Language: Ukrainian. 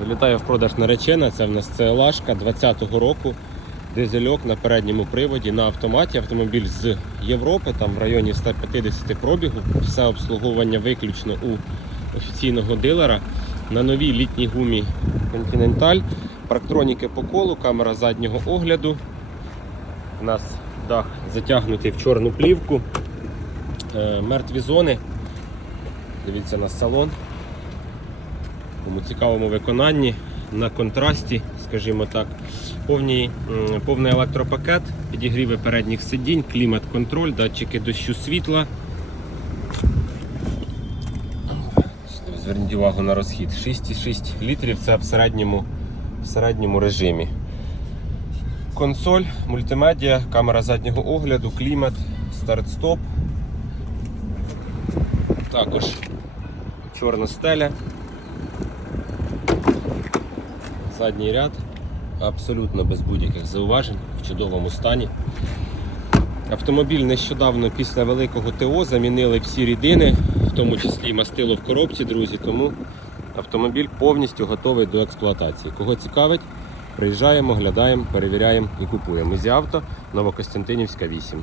Вилітає в продаж наречена. Це в нас CLA 20-го року. Дизельок на передньому приводі на автоматі. Автомобіль з Європи, там в районі 150 пробігу. Все обслуговування виключно у офіційного дилера. На новій літній гумі Continental. Парктроніки по колу, камера заднього огляду. У нас дах затягнутий в чорну плівку. Е, Мертві зони. Дивіться на салон. В Тому цікавому виконанні на контрасті, скажімо так, повний, повний електропакет, підігріви передніх сидінь, клімат-контроль, датчики дощу світла. Зверніть увагу на розхід. 6,6 літрів це в середньому, в середньому режимі. Консоль, мультимедіа, камера заднього огляду, клімат, старт-стоп. Також чорна стеля. Задній ряд абсолютно без будь-яких зауважень, в чудовому стані. Автомобіль нещодавно після великого ТО замінили всі рідини, в тому числі і мастило в коробці, друзі. Тому автомобіль повністю готовий до експлуатації. Кого цікавить, приїжджаємо, глядаємо, перевіряємо і купуємо. Зі авто Новокостянтинівська 8.